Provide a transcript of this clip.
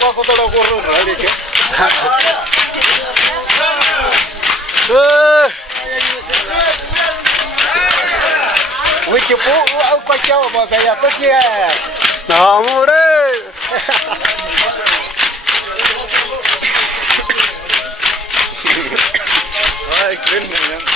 qua có tôi đâu có rồi đi kìa. Ui chụp bố ông quay châu mà phải là có kia. Nó mua đấy. Rồi, quên mình.